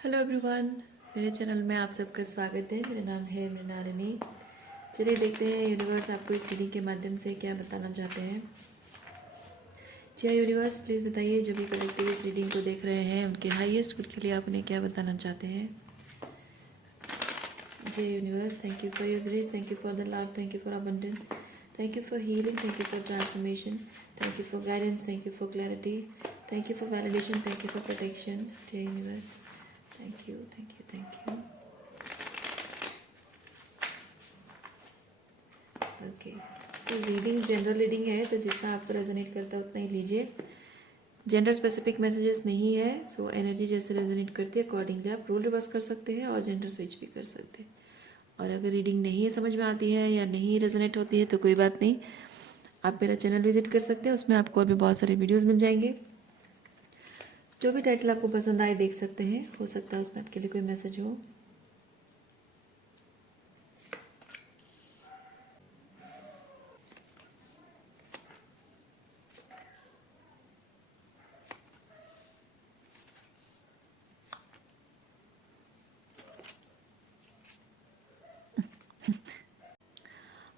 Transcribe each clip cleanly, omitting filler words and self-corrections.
Hello everyone, मेरे channel में आप सबका स्वागत है। मेरा नाम है मृणालिनी। चलिए देखते हैं यूनिवर्स आपको इस रीडिंग के माध्यम से क्या बताना चाहते हैं। जी हाँ यूनिवर्स, प्लीज़ बताइए जो भी कलेक्टिव इस रीडिंग को देख रहे हैं उनके हाईएस्ट गुड के लिए आप उन्हें क्या बताना चाहते हैं। जी universe, thank you for your grace, thank you for the love, thank you for abundance, thank you for healing, thank you for transformation, thank you for guidance, thank you for clarity, thank you for validation, thank you for protection. जी universe, thank you thank you thank you. Okay, so reading general reading है, तो जितना आपको resonate करता है उतना ही लीजिए। Gender specific messages नहीं है, सो एनर्जी जैसे रेजोनेट करती है अकॉर्डिंगली आप रोल रिवर्स कर सकते हैं और जेंडर स्विच भी कर सकते हैं। और अगर रीडिंग नहीं समझ में आती है या नहीं रेजोनेट होती है तो कोई बात नहीं, आप मेरा चैनल विजिट कर सकते हैं, उसमें आपको और भी बहुत सारे वीडियोज़ मिल जाएंगे। जो भी टाइटल आपको पसंद आए देख सकते हैं, हो सकता है उसमें आपके लिए कोई मैसेज हो।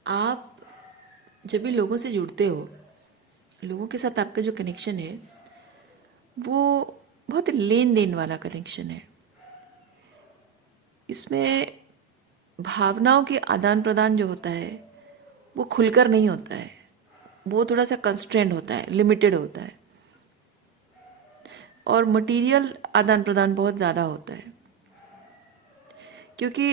आप जब भी लोगों से जुड़ते हो, लोगों के साथ आपका जो कनेक्शन है वो बहुत लेन देन वाला कनेक्शन है। इसमें भावनाओं के आदान प्रदान जो होता है वो खुलकर नहीं होता है, वो थोड़ा सा कंस्ट्रेंड होता है, लिमिटेड होता है। और मटेरियल आदान प्रदान बहुत ज़्यादा होता है, क्योंकि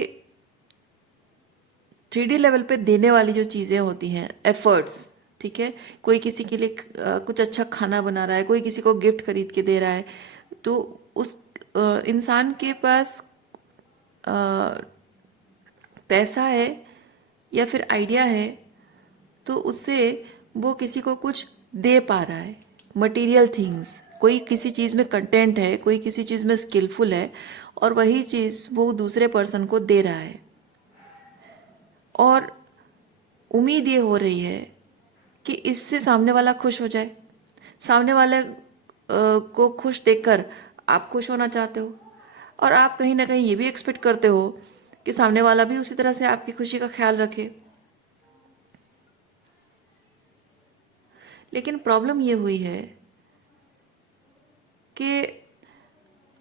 3D लेवल पे देने वाली जो चीज़ें होती हैं, एफर्ट्स, ठीक है। कोई किसी के लिए कुछ अच्छा खाना बना रहा है, कोई किसी को गिफ्ट खरीद के दे रहा है, तो उस इंसान के पास पैसा है या फिर आइडिया है, तो उससे वो किसी को कुछ दे पा रहा है। मटेरियल थिंग्स, कोई किसी चीज़ में कंटेंट है, कोई किसी चीज़ में स्किलफुल है, और वही चीज़ वो दूसरे पर्सन को दे रहा है। और उम्मीद ये हो रही है कि इससे सामने वाला खुश हो जाए। सामने वाले को खुश देखकर आप खुश होना चाहते हो, और आप कहीं ना कहीं ये भी एक्सपेक्ट करते हो कि सामने वाला भी उसी तरह से आपकी खुशी का ख्याल रखे। लेकिन प्रॉब्लम ये हुई है कि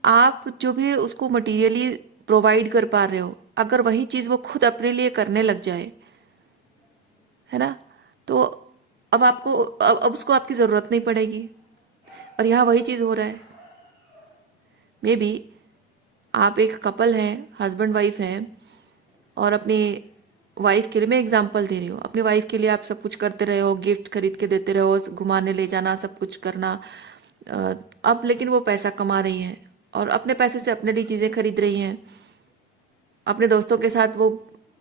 आप जो भी उसको मटेरियली प्रोवाइड कर पा रहे हो, अगर वही चीज़ वो खुद अपने लिए करने लग जाए, है ना, तो अब आपको अब उसको आपकी ज़रूरत नहीं पड़ेगी। और यहाँ वही चीज़ हो रहा है। मे बी आप एक कपल हैं, हस्बैंड वाइफ हैं, और अपनी वाइफ के लिए, मैं एग्जांपल दे रही हूँ, अपनी वाइफ के लिए आप सब कुछ करते रहे हो, गिफ्ट खरीद के देते रहो, घुमाने ले जाना, सब कुछ करना। अ, अब लेकिन वो पैसा कमा रही हैं और अपने पैसे से अपने लिए चीज़ें खरीद रही हैं। अपने दोस्तों के साथ वो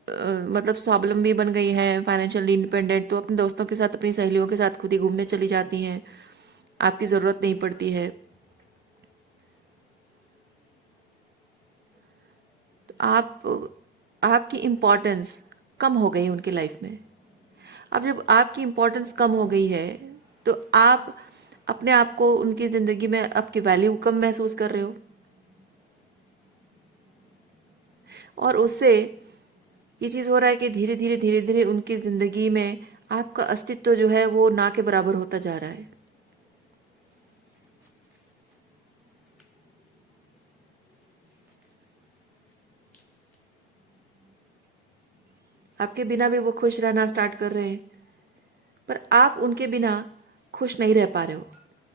मतलब स्वावलंबी बन गई हैं, फाइनेंशियली इंडिपेंडेंट, तो अपने दोस्तों के साथ, अपनी सहेलियों के साथ खुद ही घूमने चली जाती हैं, आपकी ज़रूरत नहीं पड़ती है। तो आपकी इम्पोर्टेंस कम हो गई उनकी लाइफ में। अब जब आपकी इम्पोर्टेंस कम हो गई है, तो आप अपने आप को उनकी ज़िंदगी में आपकी वैल्यू कम महसूस कर रहे हो, और उससे ये चीज़ हो रहा है कि धीरे धीरे धीरे धीरे उनकी ज़िंदगी में आपका अस्तित्व जो है वो ना के बराबर होता जा रहा है। आपके बिना भी वो खुश रहना स्टार्ट कर रहे हैं, पर आप उनके बिना खुश नहीं रह पा रहे हो।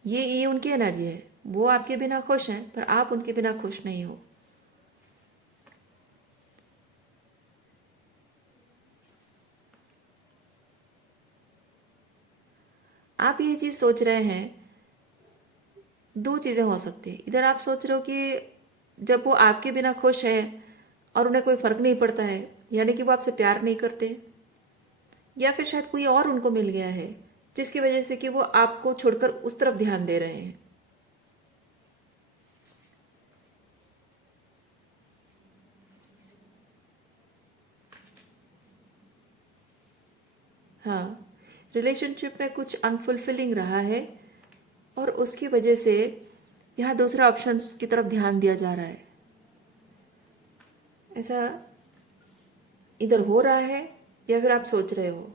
ये उनकी एनर्जी है, वो आपके बिना खुश हैं पर आप उनके बिना खुश नहीं हो। आप ये चीज़ सोच रहे हैं, दो चीज़ें हो सकती है। इधर आप सोच रहे हो कि जब वो आपके बिना खुश है और उन्हें कोई फर्क नहीं पड़ता है, यानी कि वो आपसे प्यार नहीं करते, या फिर शायद कोई और उनको मिल गया है जिसकी वजह से कि वो आपको छोड़कर उस तरफ ध्यान दे रहे हैं। हाँ, रिलेशनशिप में कुछ अनफुलफिलिंग रहा है, और उसकी वजह से यहाँ दूसरा ऑप्शन की तरफ ध्यान दिया जा रहा है। ऐसा इधर हो रहा है या फिर आप सोच रहे हो?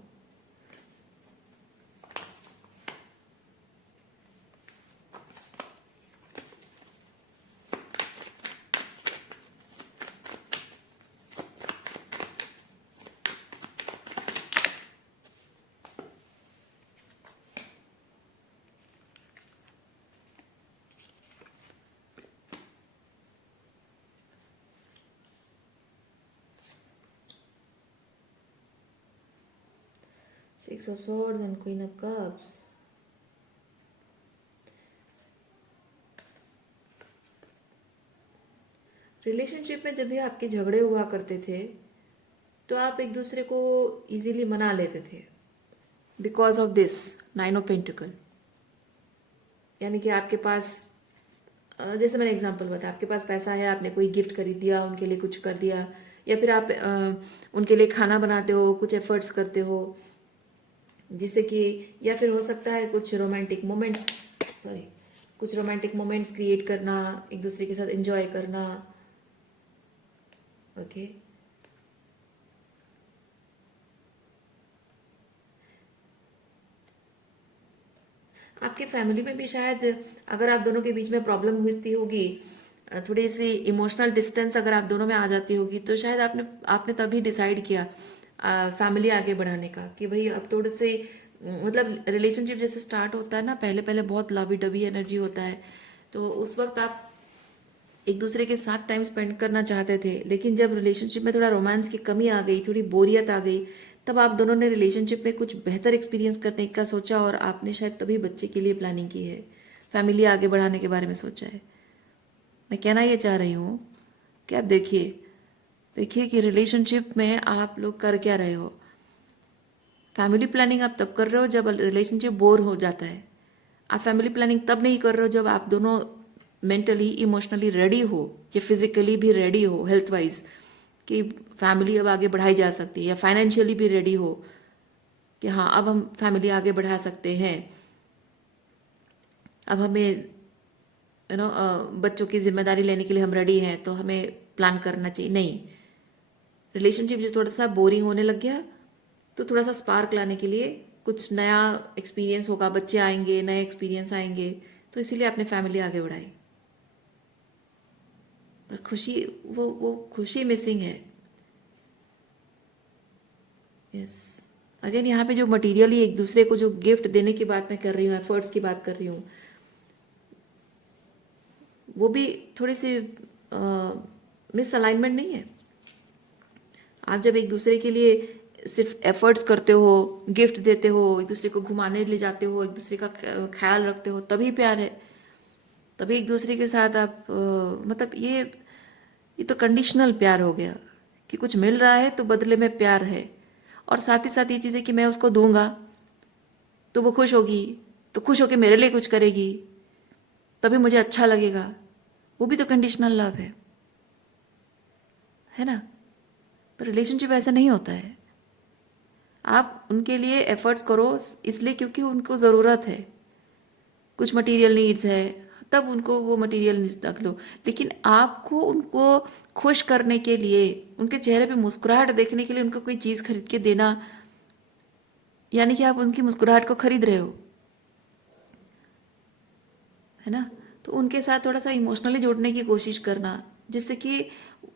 6 of Swords and Queen of Cups. Relationship में जब भी आपके झगड़े हुआ करते थे तो आप एक दूसरे को इजीली मना लेते थे because of this 9 of Pentacles। यानी कि आपके पास जैसे मैंने एग्जांपल बताया, आपके पास पैसा है, आपने कोई गिफ्ट खरीद दिया, उनके लिए कुछ कर दिया, या फिर आप उनके लिए खाना बनाते हो, कुछ एफर्ट्स करते हो जिससे कि, या फिर हो सकता है कुछ रोमांटिक मोमेंट्स, सॉरी, कुछ रोमांटिक मोमेंट्स क्रिएट करना, एक दूसरे के साथ एंजॉय करना। ओके, आपके फैमिली में भी शायद अगर आप दोनों के बीच में प्रॉब्लम होती होगी, थोड़ी सी इमोशनल डिस्टेंस अगर आप दोनों में आ जाती होगी, तो शायद आपने आपने तभी डिसाइड किया फैमिली आगे बढ़ाने का कि भाई अब थोड़े से मतलब रिलेशनशिप जैसे स्टार्ट होता है ना, पहले पहले बहुत लवी डबी एनर्जी होता है, तो उस वक्त आप एक दूसरे के साथ टाइम स्पेंड करना चाहते थे, लेकिन जब रिलेशनशिप में थोड़ा रोमांस की कमी आ गई, थोड़ी बोरियत आ गई, तब आप दोनों ने रिलेशनशिप में कुछ बेहतर एक्सपीरियंस करने का सोचा और आपने शायद तभी बच्चे के लिए प्लानिंग की है, फैमिली आगे बढ़ाने के बारे में सोचा है। मैं कहना ये चाह रही हूँ कि आप देखिए देखिए कि रिलेशनशिप में आप लोग कर क्या रहे हो। फैमिली प्लानिंग आप तब कर रहे हो जब रिलेशनशिप बोर हो जाता है। आप फैमिली प्लानिंग तब नहीं कर रहे हो जब आप दोनों मेंटली इमोशनली रेडी हो या फिजिकली भी रेडी हो हेल्थ वाइज कि फैमिली अब आगे बढ़ाई जा सकती है, या फाइनेंशियली भी रेडी हो कि हाँ अब हम फैमिली आगे बढ़ा सकते हैं, अब हमें बच्चों की जिम्मेदारी लेने के लिए हम रेडी हैं, तो हमें प्लान करना चाहिए। नहीं, रिलेशनशिप जो थोड़ा सा बोरिंग होने लग गया तो थोड़ा सा स्पार्क लाने के लिए कुछ नया एक्सपीरियंस होगा, बच्चे आएंगे, नए एक्सपीरियंस आएंगे, तो इसीलिए आपने फैमिली आगे बढ़ाई। पर खुशी, वो खुशी मिसिंग है। यस, अगेन यहाँ पे जो मटेरियली एक दूसरे को जो गिफ्ट देने की बात मैं कर रही हूँ, एफर्ट्स की बात कर रही हूँ, वो भी थोड़ी सी मिस अलाइनमेंट नहीं है। आप जब एक दूसरे के लिए सिर्फ एफर्ट्स करते हो, गिफ्ट देते हो, एक दूसरे को घुमाने ले जाते हो, एक दूसरे का ख्याल रखते हो, तभी प्यार है। तभी एक दूसरे के साथ आप मतलब ये तो कंडीशनल प्यार हो गया कि कुछ मिल रहा है तो बदले में प्यार है। और साथ ही साथ ये चीज़ है कि मैं उसको दूंगा तो वो खुश होगी, तो खुश होकर मेरे लिए कुछ करेगी, तभी मुझे अच्छा लगेगा। वो भी तो कंडीशनल लव है ना। पर रिलेशनशिप ऐसा नहीं होता है। आप उनके लिए एफर्ट्स करो इसलिए क्योंकि उनको ज़रूरत है, कुछ मटेरियल नीड्स है, तब उनको वो मटेरियल नीड्स रख लो। लेकिन आपको उनको खुश करने के लिए, उनके चेहरे पे मुस्कुराहट देखने के लिए उनको कोई चीज़ खरीद के देना, यानी कि आप उनकी मुस्कुराहट को खरीद रहे हो, है ना। तो उनके साथ थोड़ा सा इमोशनली जोड़ने की कोशिश करना, जिससे कि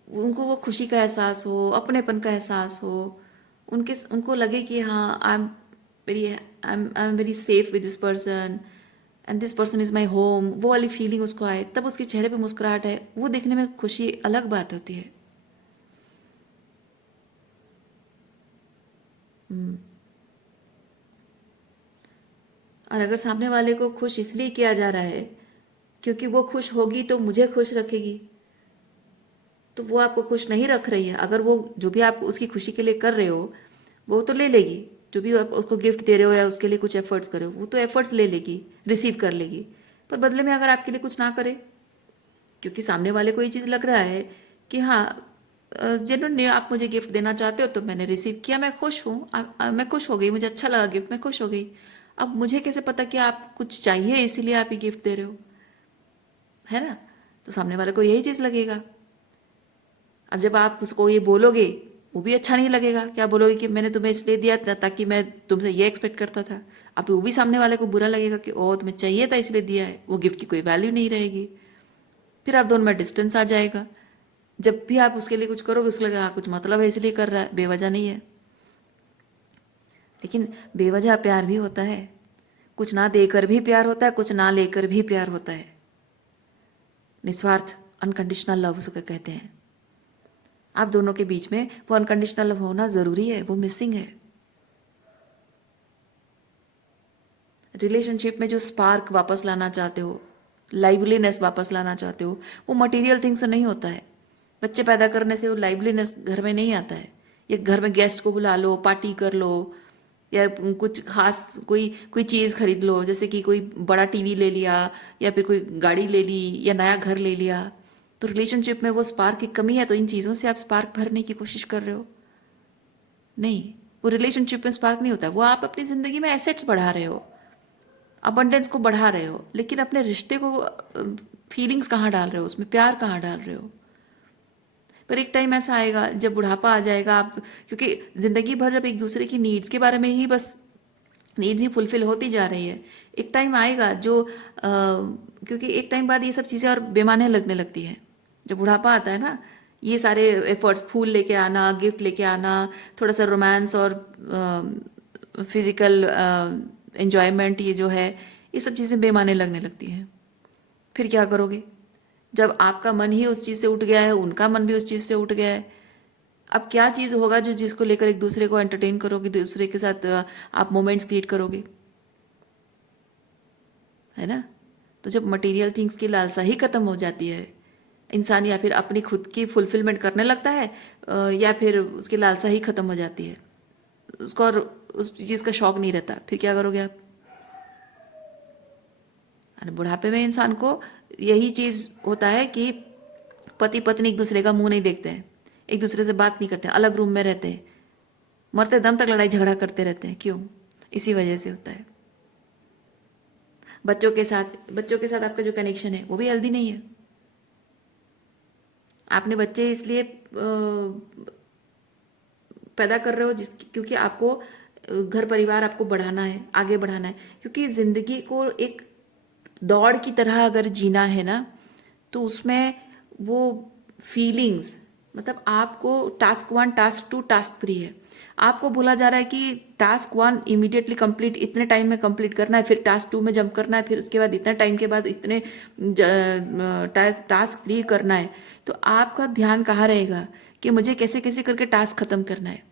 उनको वो खुशी का एहसास हो, अपनेपन का एहसास हो, उनको लगे कि हाँ I am very safe with this person and this person is my home, वो वाली फीलिंग उसको आए, तब उसके चेहरे पे मुस्कुराहट है, वो देखने में खुशी अलग बात होती है। हम्म। और अगर सामने वाले को खुश इसलिए किया जा रहा है क्योंकि वो खुश होगी तो मुझे खुश रखेगी, तो वो आपको खुश नहीं रख रही है। अगर वो जो भी आप उसकी खुशी के लिए कर रहे हो वो तो ले लेगी, जो भी आप उसको गिफ्ट दे रहे हो या उसके लिए कुछ एफर्ट्स कर रहे हो वो तो एफर्ट्स ले लेगी, रिसीव कर लेगी। पर बदले में अगर आपके लिए कुछ ना करे, क्योंकि सामने वाले को ये चीज़ लग रहा है कि हाँ जेन्युइनली आप मुझे गिफ्ट देना चाहते हो तो मैंने रिसीव किया, मैं खुश हूँ, मैं खुश हो गई, मुझे अच्छा लगा गिफ्ट, मैं खुश हो गई। अब मुझे कैसे पता कि आप कुछ चाहिए इसीलिए आप ये गिफ्ट दे रहे हो, है ना। तो सामने वाले को यही चीज़ लगेगा। अब जब आप उसको ये बोलोगे, वो भी अच्छा नहीं लगेगा। क्या बोलोगे कि मैंने तुम्हें इसलिए दिया था ताकि मैं तुमसे ये एक्सपेक्ट करता था। अब वो भी सामने वाले को बुरा लगेगा कि ओ तुम्हें चाहिए था इसलिए दिया है, वो गिफ्ट की कोई वैल्यू नहीं रहेगी। फिर आप दोनों में डिस्टेंस आ जाएगा। जब भी आप उसके लिए कुछ करोगे उसको लगेगा हाँ कुछ मतलब है इसलिए कर रहा है, बेवजह नहीं है। लेकिन बेवजह प्यार भी होता है, कुछ ना देकर भी प्यार होता है, कुछ ना लेकर भी प्यार होता है। निस्वार्थ अनकंडीशनल लव उसको कहते हैं। आप दोनों के बीच में वो अनकंडीशनल लव होना ज़रूरी है, वो मिसिंग है। रिलेशनशिप में जो स्पार्क वापस लाना चाहते हो, लाइवलीनेस वापस लाना चाहते हो, वो मटेरियल थिंग से नहीं होता है। बच्चे पैदा करने से वो लाइवलीनेस घर में नहीं आता है। ये घर में गेस्ट को बुला लो, पार्टी कर लो, या कुछ खास कोई कोई चीज़ खरीद लो, जैसे कि कोई बड़ा टीवी ले लिया, या फिर कोई गाड़ी ले ली, या नया घर ले लिया। तो रिलेशनशिप में वो स्पार्क की कमी है, तो इन चीज़ों से आप स्पार्क भरने की कोशिश कर रहे हो। नहीं, वो रिलेशनशिप में स्पार्क नहीं होता, वो आप अपनी ज़िंदगी में एसेट्स बढ़ा रहे हो, अबंडेंस को बढ़ा रहे हो, लेकिन अपने रिश्ते को फीलिंग्स कहाँ डाल रहे हो, उसमें प्यार कहाँ डाल रहे हो। पर एक टाइम ऐसा आएगा जब बुढ़ापा आ जाएगा, आप क्योंकि ज़िंदगी भर जब एक दूसरे की नीड्स के बारे में ही बस नीड्स ही फुलफिल होती जा रही है, एक टाइम आएगा जो क्योंकि एक टाइम बाद ये सब चीज़ें और बेमाने लगने लगती हैं। जब बुढ़ापा आता है ना, ये सारे एफर्ट्स, फूल लेके आना, गिफ्ट लेके आना, थोड़ा सा रोमांस और फिजिकल एंजॉयमेंट, ये जो है, ये सब चीज़ें बेमाने लगने लगती हैं। फिर क्या करोगे जब आपका मन ही उस चीज़ से उठ गया है, उनका मन भी उस चीज़ से उठ गया है। अब क्या चीज़ होगा जो जिसको लेकर एक दूसरे को एंटरटेन करोगे, दूसरे के साथ आप मोमेंट्स क्रिएट करोगे, है ना। तो जब मटेरियल थिंग्स की लालसा ही खत्म हो जाती है, इंसान या फिर अपनी खुद की फुलफिलमेंट करने लगता है, या फिर उसकी लालसा ही खत्म हो जाती है, उसको और उस चीज़ का शौक नहीं रहता, फिर क्या करोगे आप। और बुढ़ापे में इंसान को यही चीज़ होता है कि पति पत्नी एक दूसरे का मुंह नहीं देखते हैं, एक दूसरे से बात नहीं करते, अलग रूम में रहते हैं, मरते दम तक लड़ाई झगड़ा करते रहते हैं। क्यों? इसी वजह से होता है। बच्चों के साथ आपका जो कनेक्शन है वो भी हेल्दी नहीं है। आपने बच्चे इसलिए पैदा कर रहे हो क्योंकि आपको घर परिवार आपको बढ़ाना है, आगे बढ़ाना है। क्योंकि ज़िंदगी को एक दौड़ की तरह अगर जीना है ना, तो उसमें वो फीलिंग्स, मतलब आपको टास्क 1, टास्क 2, टास्क 3 है। आपको बोला जा रहा है कि टास्क 1 इमीडिएटली कंप्लीट, इतने टाइम में कंप्लीट करना है, फिर टास्क 2 में जंप करना है, फिर उसके बाद इतने टाइम के बाद इतने टास्क 3 करना है। तो आपका ध्यान कहाँ रहेगा कि मुझे कैसे कैसे करके टास्क खत्म करना है।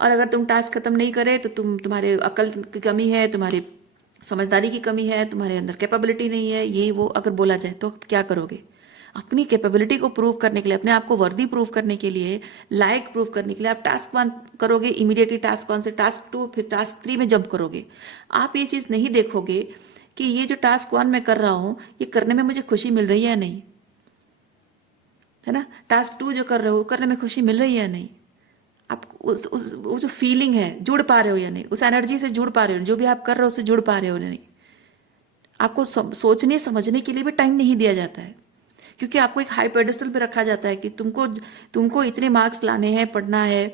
और अगर तुम टास्क खत्म नहीं करे तो तुम्हारे अकल की कमी है, तुम्हारी समझदारी की कमी है, तुम्हारे अंदर कैपेबिलिटी नहीं है, ये वो अगर बोला जाए तो क्या करोगे। अपनी कैपेबिलिटी को प्रूव करने के लिए, अपने आप को वर्दी प्रूव करने के लिए, लायक प्रूव करने के लिए आप टास्क 1 करोगे, इमीडिएटली टास्क 1 से टास्क 2, फिर टास्क 3 में जंप करोगे। आप ये चीज़ नहीं देखोगे कि ये जो टास्क 1 मैं कर रहा हूँ, ये करने में मुझे खुशी मिल रही है या नहीं, है ना। टास्क 2 जो कर रहे हो, करने में खुशी मिल रही है या नहीं। आप उस वो जो फीलिंग है, जुड़ पा रहे हो या नहीं, उस एनर्जी से जुड़ पा रहे हो, जो भी आप कर रहे हो उससे जुड़ पा रहे हो या नहीं। आपको सोचने समझने के लिए भी टाइम नहीं दिया जाता है, क्योंकि आपको एक हाई पेडेस्टल पे रखा जाता है कि तुमको तुमको इतने मार्क्स लाने हैं, पढ़ना है,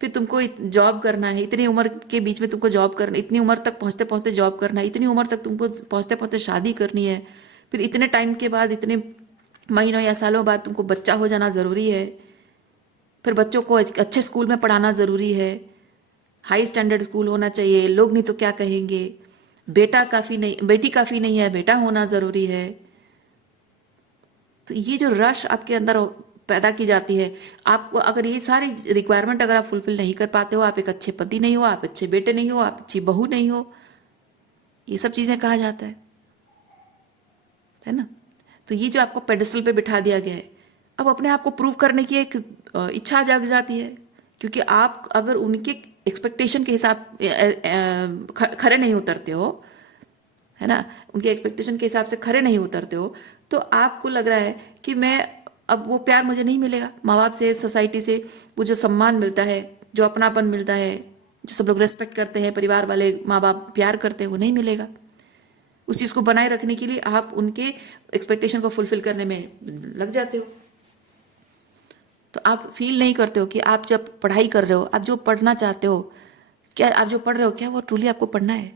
फिर तुमको जॉब करना है, इतनी उम्र के बीच में तुमको जॉब करना, इतनी उम्र तक पहुंचते पहुंचते जॉब करना है, इतनी उम्र तक तुमको पहुंचते पहुंचते शादी करनी है, फिर इतने टाइम के बाद, इतने महीनों या सालों बाद तुमको बच्चा हो जाना ज़रूरी है, फिर बच्चों को एक अच्छे स्कूल में पढ़ाना ज़रूरी है, हाई स्टैंडर्ड स्कूल होना चाहिए, लोग नहीं तो क्या कहेंगे, बेटा काफ़ी नहीं, बेटी काफ़ी नहीं है, बेटा होना ज़रूरी है। तो ये जो रश आपके अंदर पैदा की जाती है, आपको अगर ये सारी रिक्वायरमेंट अगर आप फुलफिल नहीं कर पाते हो, आप एक अच्छे पति नहीं हो, आप अच्छे बेटे नहीं हो, आप अच्छी बहू नहीं हो, ये सब चीज़ें कहा जाता है ना। तो ये जो आपको पेडेस्टल पे बिठा दिया गया है, अब अपने आप को प्रूव करने की एक इच्छा जाग जाती है, क्योंकि आप अगर उनके एक्सपेक्टेशन के हिसाब खरे नहीं उतरते हो, है ना, उनके एक्सपेक्टेशन के हिसाब से खरे नहीं उतरते हो, तो आपको लग रहा है कि मैं अब वो प्यार मुझे नहीं मिलेगा माँ बाप से, सोसाइटी से, वो जो सम्मान मिलता है, जो अपनापन मिलता है, जो सब लोग रेस्पेक्ट करते हैं, परिवार वाले माँ बाप प्यार करते हैं, वो नहीं मिलेगा। उस चीज़ को बनाए रखने के लिए आप उनके एक्सपेक्टेशन को फुलफिल करने में लग जाते हो। तो आप फील नहीं करते हो कि आप जब पढ़ाई कर रहे हो, आप जो पढ़ना चाहते हो, क्या आप जो पढ़ रहे हो क्या वो ट्रूली आपको पढ़ना है?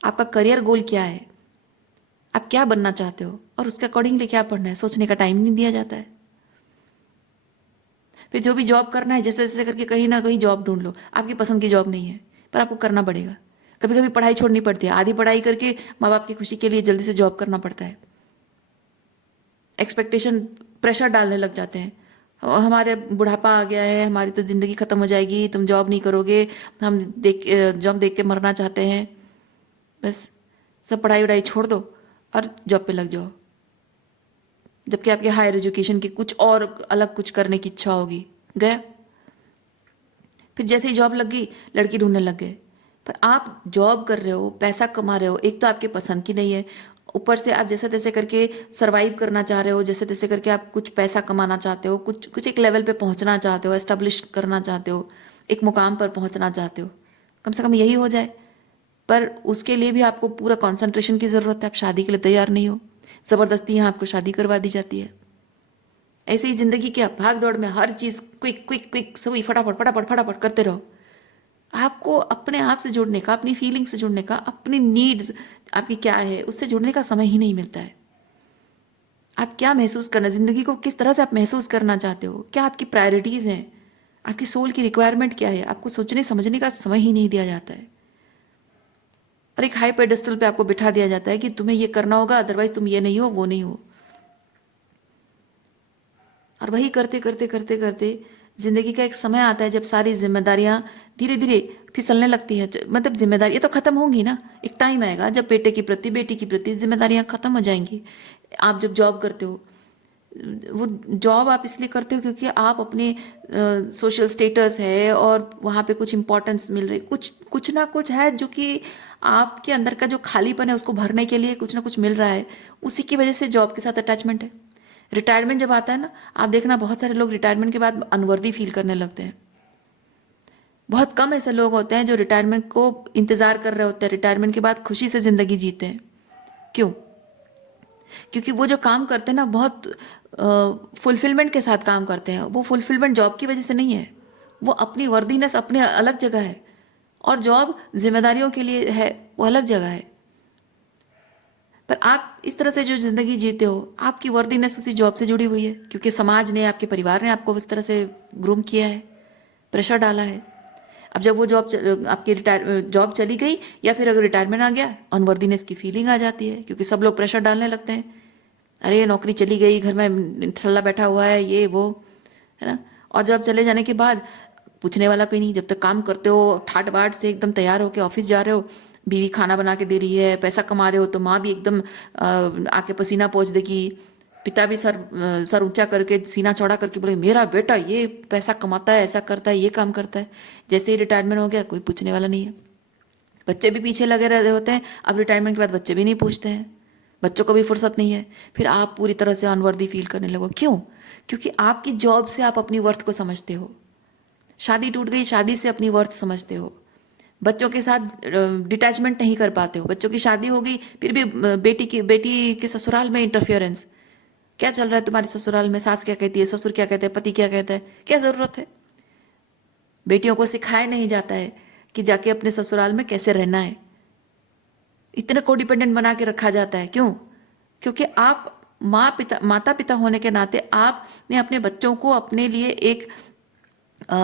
आपका करियर गोल क्या है? आप क्या बनना चाहते हो और उसके अकॉर्डिंगली क्या पढ़ना है? सोचने का टाइम नहीं दिया जाता है। फिर जो भी जॉब करना है जैसे तैसे करके कहीं ना कहीं जॉब ढूंढ लो, आपकी पसंद की जॉब नहीं है पर आपको करना पड़ेगा। कभी कभी पढ़ाई छोड़नी पड़ती है, आधी पढ़ाई करके माँ बाप की खुशी के लिए जल्दी से जॉब करना पड़ता है। एक्सपेक्टेशन, प्रेशर डालने लग जाते हैं, हमारे बुढ़ापा आ गया है, हमारी तो ज़िंदगी ख़त्म हो जाएगी, तुम जॉब नहीं करोगे, हम जॉब देख के मरना चाहते हैं, बस सब पढ़ाई वढ़ाई छोड़ दो और जॉब पे लग जाओ, जबकि आपके हायर एजुकेशन की कुछ और अलग कुछ करने की इच्छा होगी। गया, फिर जैसे ही जॉब लग गई लड़की ढूंढने लग गए। पर आप जॉब कर रहे हो, पैसा कमा रहे हो, एक तो आपके पसंद की नहीं है, ऊपर से आप जैसे तैसे करके सरवाइव करना चाह रहे हो, जैसे तैसे करके आप कुछ पैसा कमाना चाहते हो, कुछ कुछ एक लेवल पे पहुंचना चाहते हो, एस्टेब्लिश करना चाहते हो, एक मुकाम पर पहुंचना चाहते हो, कम से कम यही हो जाए। पर उसके लिए भी आपको पूरा कंसंट्रेशन की ज़रूरत है, आप शादी के लिए तैयार नहीं हो, ज़बरदस्ती यहाँ आपको शादी करवा दी जाती है। ऐसे ही ज़िंदगी के भाग दौड़ में हर चीज़ क्विक क्विक क्विक सभी फटाफट फटाफट फटाफट करते रहो। आपको अपने आप से जुड़ने का, अपनी फीलिंग से जुड़ने का, अपनी नीड्स आपकी क्या है उससे जुड़ने का समय ही नहीं मिलता है। आप क्या महसूस करना, ज़िंदगी को किस तरह से आप महसूस करना चाहते हो, क्या आपकी प्रायोरिटीज़ हैं, आपकी सोल की रिक्वायरमेंट क्या है, आपको सोचने समझने का समय ही नहीं दिया जाता है। और एक हाई पेडेस्टल पे आपको बिठा दिया जाता है कि तुम्हें ये करना होगा, अदरवाइज तुम ये नहीं हो वो नहीं हो। और वही करते करते करते करते जिंदगी का एक समय आता है जब सारी जिम्मेदारियां धीरे धीरे फिसलने लगती है। मतलब जिम्मेदारी ये तो खत्म होंगी ना, एक टाइम आएगा जब बेटे की प्रति, बेटी की प्रति जिम्मेदारियां खत्म हो जाएंगी। आप जब जॉब करते हो, वो जॉब आप इसलिए करते हो क्योंकि आप अपने सोशल स्टेटस है और वहाँ पे कुछ इंपॉर्टेंस मिल रही, कुछ कुछ ना कुछ है जो कि आपके अंदर का जो खालीपन है उसको भरने के लिए कुछ ना कुछ मिल रहा है, उसी की वजह से जॉब के साथ अटैचमेंट है। रिटायरमेंट जब आता है ना, आप देखना बहुत सारे लोग रिटायरमेंट के बाद अनवर्दी फील करने लगते हैं। बहुत कम ऐसे लोग होते हैं जो रिटायरमेंट को इंतजार कर रहे होते हैं, रिटायरमेंट के बाद खुशी से जिंदगी जीते हैं। क्यों? क्योंकि वो जो काम करते हैं ना बहुत फुलफिलमेंट के साथ काम करते हैं। वो फुलफिलमेंट जॉब की वजह से नहीं है, वो अपनी वर्दीनेस अपने अलग जगह है, और जॉब जिम्मेदारियों के लिए है, वो अलग जगह है। पर आप इस तरह से जो जिंदगी जीते हो, आपकी वर्दीनेस उसी जॉब से जुड़ी हुई है, क्योंकि समाज ने, आपके परिवार ने आपको उस तरह से ग्रूम किया है, प्रेशर डाला है। अब जब वो आपकी जॉब चली गई या फिर अगर रिटायरमेंट आ गया, अनवर्दीनेस की फीलिंग आ जाती है, क्योंकि सब लोग प्रेशर डालने लगते हैं। अरे नौकरी चली गई, घर में ठल्ला बैठा हुआ है, ये वो, है ना। और जब चले जाने के बाद पूछने वाला कोई नहीं, जब तक काम करते हो ठाट बाट से एकदम तैयार होके ऑफिस जा रहे हो, बीवी खाना बना के दे रही है, पैसा कमा रहे हो, तो माँ भी एकदम आके पसीना पोंछ देगी, पिता भी सर ऊंचा करके सीना चौड़ा करके बोले मेरा बेटा ये पैसा कमाता है, ऐसा करता है, ये काम करता है। जैसे ही रिटायरमेंट हो गया कोई पूछने वाला नहीं है। बच्चे भी पीछे लगे रहे होते हैं, अब रिटायरमेंट के बाद बच्चे भी नहीं पूछते हैं, बच्चों को भी फुर्सत नहीं है। फिर आप पूरी तरह से अनवर्दी फील करने लगो। क्यों? क्योंकि आपकी जॉब से आप अपनी वर्थ को समझते हो, शादी टूट गई, शादी से अपनी वर्थ समझते हो, बच्चों के साथ डिटैचमेंट नहीं कर पाते हो, बच्चों की शादी हो गई फिर भी बेटी के ससुराल में इंटरफियरेंस, क्या चल रहा है तुम्हारे ससुराल में, सास क्या कहती है, ससुर क्या कहते हैं, पति क्या कहता है, क्या ज़रूरत है। बेटियों को सिखाया नहीं जाता है कि जाके अपने ससुराल में कैसे रहना है, इतने को डिपेंडेंट बना के रखा जाता है। क्यों? क्योंकि आप माता पिता होने के नाते आपने अपने बच्चों को अपने लिए एक अ,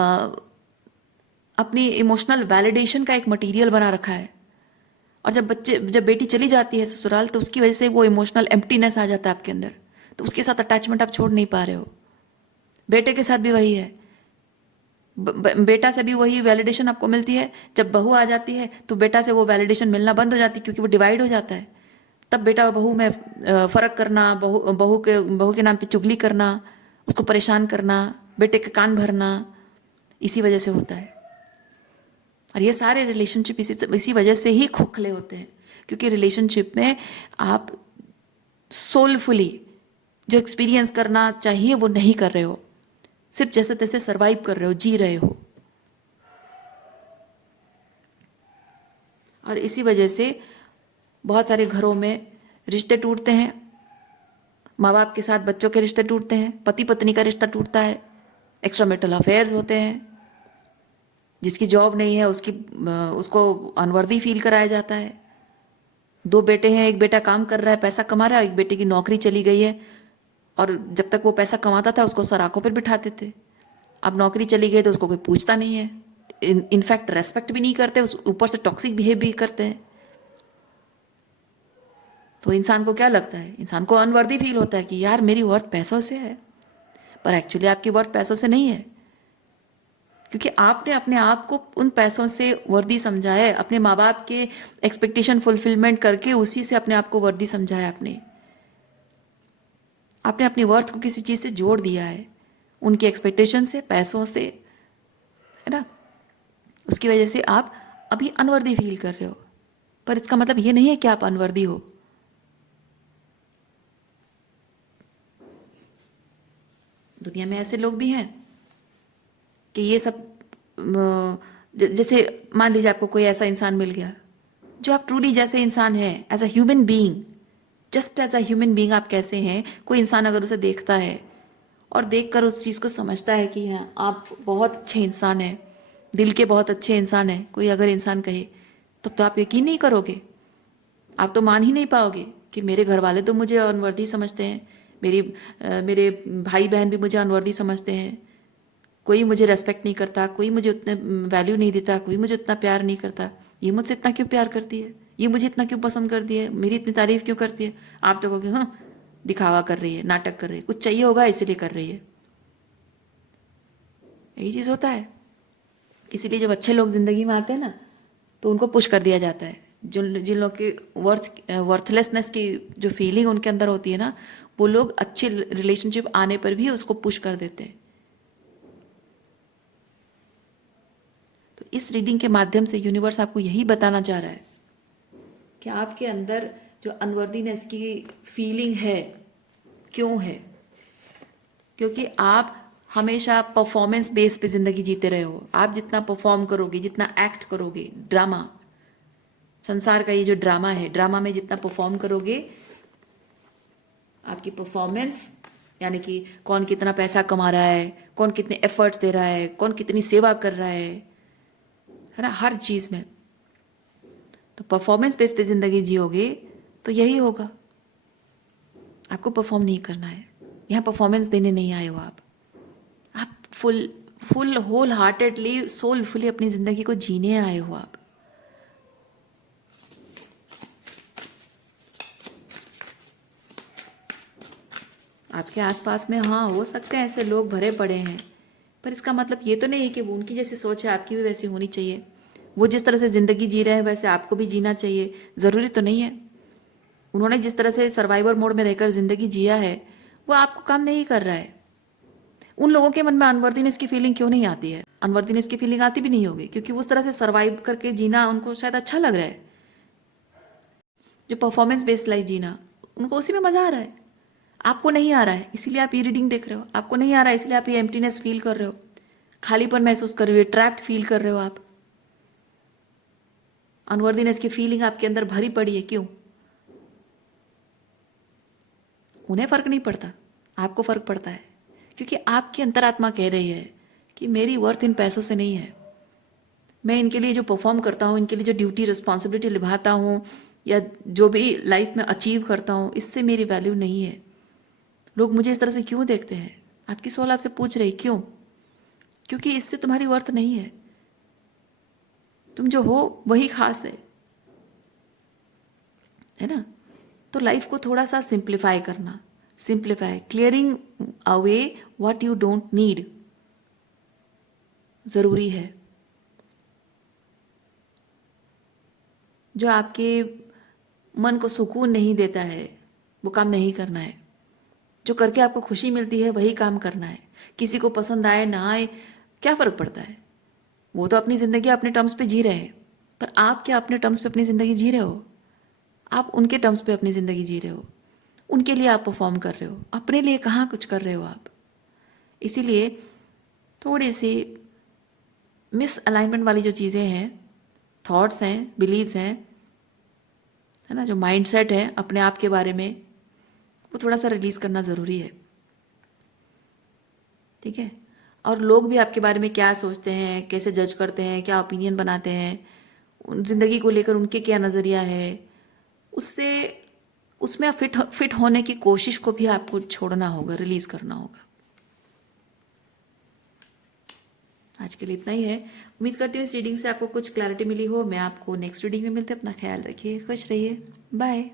अपनी इमोशनल वैलिडेशन का एक मटेरियल बना रखा है। और जब बेटी चली जाती है ससुराल, तो उसकी वजह से वो इमोशनल एम्प्टीनेस आ जाता है आपके अंदर, तो उसके साथ अटैचमेंट आप छोड़ नहीं पा रहे हो। बेटे के साथ भी वही है, बेटा से भी वही वैलिडेशन आपको मिलती है। जब बहू आ जाती है तो बेटा से वो वैलिडेशन मिलना बंद हो जाती है, क्योंकि वो डिवाइड हो जाता है। तब बेटा और बहू में फर्क करना, बहू के नाम पे चुगली करना, उसको परेशान करना, बेटे के कान भरना, इसी वजह से होता है। और ये सारे रिलेशनशिप इसी वजह से ही खोखले होते हैं, क्योंकि रिलेशनशिप में आप सोलफुली जो एक्सपीरियंस करना चाहिए वो नहीं कर रहे हो, सिर्फ जैसे तैसे सरवाइव कर रहे हो, जी रहे हो। और इसी वजह से बहुत सारे घरों में रिश्ते टूटते हैं, माँ बाप के साथ बच्चों के रिश्ते टूटते हैं, पति पत्नी का रिश्ता टूटता है, एक्स्ट्रा मैरिटल अफेयर्स होते हैं, जिसकी जॉब नहीं है उसको अनवर्दी फील कराया जाता है। दो बेटे हैं, एक बेटा काम कर रहा है, पैसा कमा रहा है, एक बेटे की नौकरी चली गई है, और जब तक वो पैसा कमाता था उसको सराखों पर बिठाते थे। अब नौकरी चली गई तो उसको कोई पूछता नहीं है, इनफैक्ट रेस्पेक्ट भी नहीं करते, उस ऊपर से टॉक्सिक बिहेव भी करते हैं। तो इंसान को क्या लगता है, इंसान को अनवर्दी फील होता है कि यार मेरी वर्थ पैसों से है, पर एक्चुअली आपकी वर्थ पैसों से नहीं है, क्योंकि आपने अपने आप को उन पैसों से वर्दी समझा है, अपने माँ बाप के एक्सपेक्टेशन फुलफिलमेंट करके उसी से अपने आप को वर्दी समझा है। आपने अपनी वर्थ को किसी चीज़ से जोड़ दिया है, उनके एक्सपेक्टेशन से, पैसों से, है ना। उसकी वजह से आप अभी अनवर्दी फील कर रहे हो, पर इसका मतलब ये नहीं है कि आप अनवर्दी हो। दुनिया में ऐसे लोग भी हैं कि ये सब जैसे मान लीजिए आपको कोई ऐसा इंसान मिल गया जो आप ट्रूली जैसे इंसान है, as a human being, just as a human being आप कैसे हैं, कोई इंसान अगर उसे देखता है और देखकर उस चीज़ को समझता है कि हाँ आप बहुत अच्छे इंसान हैं, दिल के बहुत अच्छे इंसान हैं, कोई अगर इंसान कहे, तब तो आप यकीन नहीं करोगे, आप तो मान ही नहीं पाओगे कि मेरे घर वाले तो मुझे अनवर्दी समझते हैं, मेरे भाई बहन भी मुझे अनवर्दी समझते हैं, कोई मुझे रेस्पेक्ट नहीं करता, कोई मुझे उतने वैल्यू नहीं देता, कोई मुझे उतना प्यार नहीं करता, ये मुझसे इतना क्यों प्यार करती है, ये मुझे इतना क्यों पसंद करती है, मेरी इतनी तारीफ क्यों करती है। आप तो कहोगे हाँ दिखावा कर रही है, नाटक कर रही है, कुछ चाहिए होगा इसीलिए कर रही है। यही चीज़ होता है। इसीलिए जब अच्छे लोग जिंदगी में आते हैं ना तो उनको पुश कर दिया जाता है। जिन लोग की वर्थलेसनेस की जो फीलिंग उनके अंदर होती है ना, वो लोग अच्छे रिलेशनशिप आने पर भी उसको पुश कर देते हैं। तो इस रीडिंग के माध्यम से यूनिवर्स आपको यही बताना चाह रहा है कि आपके अंदर जो अनवर्दीनेस की फीलिंग है, क्यों है, क्योंकि आप हमेशा परफॉर्मेंस बेस पे ज़िंदगी जीते रहे हो। आप जितना परफॉर्म करोगे, जितना एक्ट करोगे, ड्रामा, संसार का ये जो ड्रामा है, ड्रामा में जितना परफॉर्म करोगे, आपकी परफॉर्मेंस यानी कि कौन कितना पैसा कमा रहा है, कौन कितने एफर्ट्स दे रहा है, कौन कितनी सेवा कर रहा है ना, हर चीज़ में। तो परफॉर्मेंस बेस पे ज़िंदगी जियोगे तो यही होगा। आपको परफॉर्म नहीं करना है, यहाँ परफॉर्मेंस देने नहीं आए हो आप full full whole heartedly soulfully अपनी ज़िंदगी को जीने आए हो आप। आपके आसपास में हाँ हो सकते हैं ऐसे लोग भरे पड़े हैं, पर इसका मतलब ये तो नहीं है कि वो उनकी जैसी सोच है आपकी भी वैसी होनी चाहिए। वो जिस तरह से ज़िंदगी जी रहे हैं वैसे आपको भी जीना चाहिए, ज़रूरी तो नहीं है। उन्होंने जिस तरह से सर्वाइवर मोड में रहकर ज़िंदगी जिया है वो आपको काम नहीं कर रहा है। उन लोगों के मन में अनवर्दीनेस की फीलिंग क्यों नहीं आती है, अनवर्दीनेस की फीलिंग आती भी नहीं होगी क्योंकि उस तरह से सर्वाइव करके जीना उनको शायद अच्छा लग रहा है। जो परफॉर्मेंस बेस्ड लाइफ जीना, उनको उसी में मज़ा आ रहा है। आपको नहीं आ रहा है इसीलिए आप ये रीडिंग देख रहे हो, आपको नहीं आ रहा है इसलिए आप ये एम्प्टीनेस फील कर रहे हो, खालीपन महसूस कर रहे हो, ट्रैप्ड फील कर रहे हो आप। अनवर्दीनेस की फीलिंग आपके अंदर भरी पड़ी है, क्यों? उन्हें फर्क नहीं पड़ता, आपको फर्क पड़ता है, क्योंकि आपकी अंतरात्मा कह रही है कि मेरी वर्थ इन पैसों से नहीं है। मैं इनके लिए जो परफॉर्म करता हूँ, इनके लिए जो ड्यूटी रिस्पॉन्सिबिलिटी निभाता हूँ या जो भी लाइफ में अचीव करता हूँ, इससे मेरी वैल्यू नहीं है। लोग मुझे इस तरह से क्यों देखते हैं? आपकी सोल आपसे पूछ रही क्यों? क्योंकि इससे तुम्हारी वर्थ नहीं है। तुम जो हो वही खास है ना। तो लाइफ को थोड़ा सा सिंप्लीफाई करना, simplify, clearing away what you don't need ज़रूरी है। जो आपके मन को सुकून नहीं देता है वो काम नहीं करना है। जो करके आपको खुशी मिलती है वही काम करना है। किसी को पसंद आए ना आए क्या फ़र्क पड़ता है, वो तो अपनी ज़िंदगी अपने टर्म्स पे जी रहे हैं। पर आप क्या अपने टर्म्स पे अपनी ज़िंदगी जी रहे हो? आप उनके टर्म्स पे अपनी ज़िंदगी जी रहे हो, उनके लिए आप परफॉर्म कर रहे हो, अपने लिए कहाँ कुछ कर रहे हो आप। इसीलिए थोड़ी सी मिस अलाइनमेंट वाली जो चीज़ें हैं, थॉट्स हैं, बिलीव्स हैं, है ना, जो माइंडसेट है अपने आप के बारे में, वो थोड़ा सा रिलीज़ करना ज़रूरी है। ठीक है। और लोग भी आपके बारे में क्या सोचते हैं, कैसे जज करते हैं, क्या ओपिनियन बनाते हैं, ज़िंदगी को लेकर उनके क्या नज़रिया है, उससे उसमें आप फिट होने की कोशिश को भी आपको छोड़ना होगा, रिलीज़ करना होगा। आज के लिए इतना ही है। उम्मीद करती हूँ इस रीडिंग से आपको कुछ क्लैरिटी मिली हो। मैं आपको नेक्स्ट रीडिंग में मिलते, अपना ख्याल रखिए, खुश रहिए, बाय।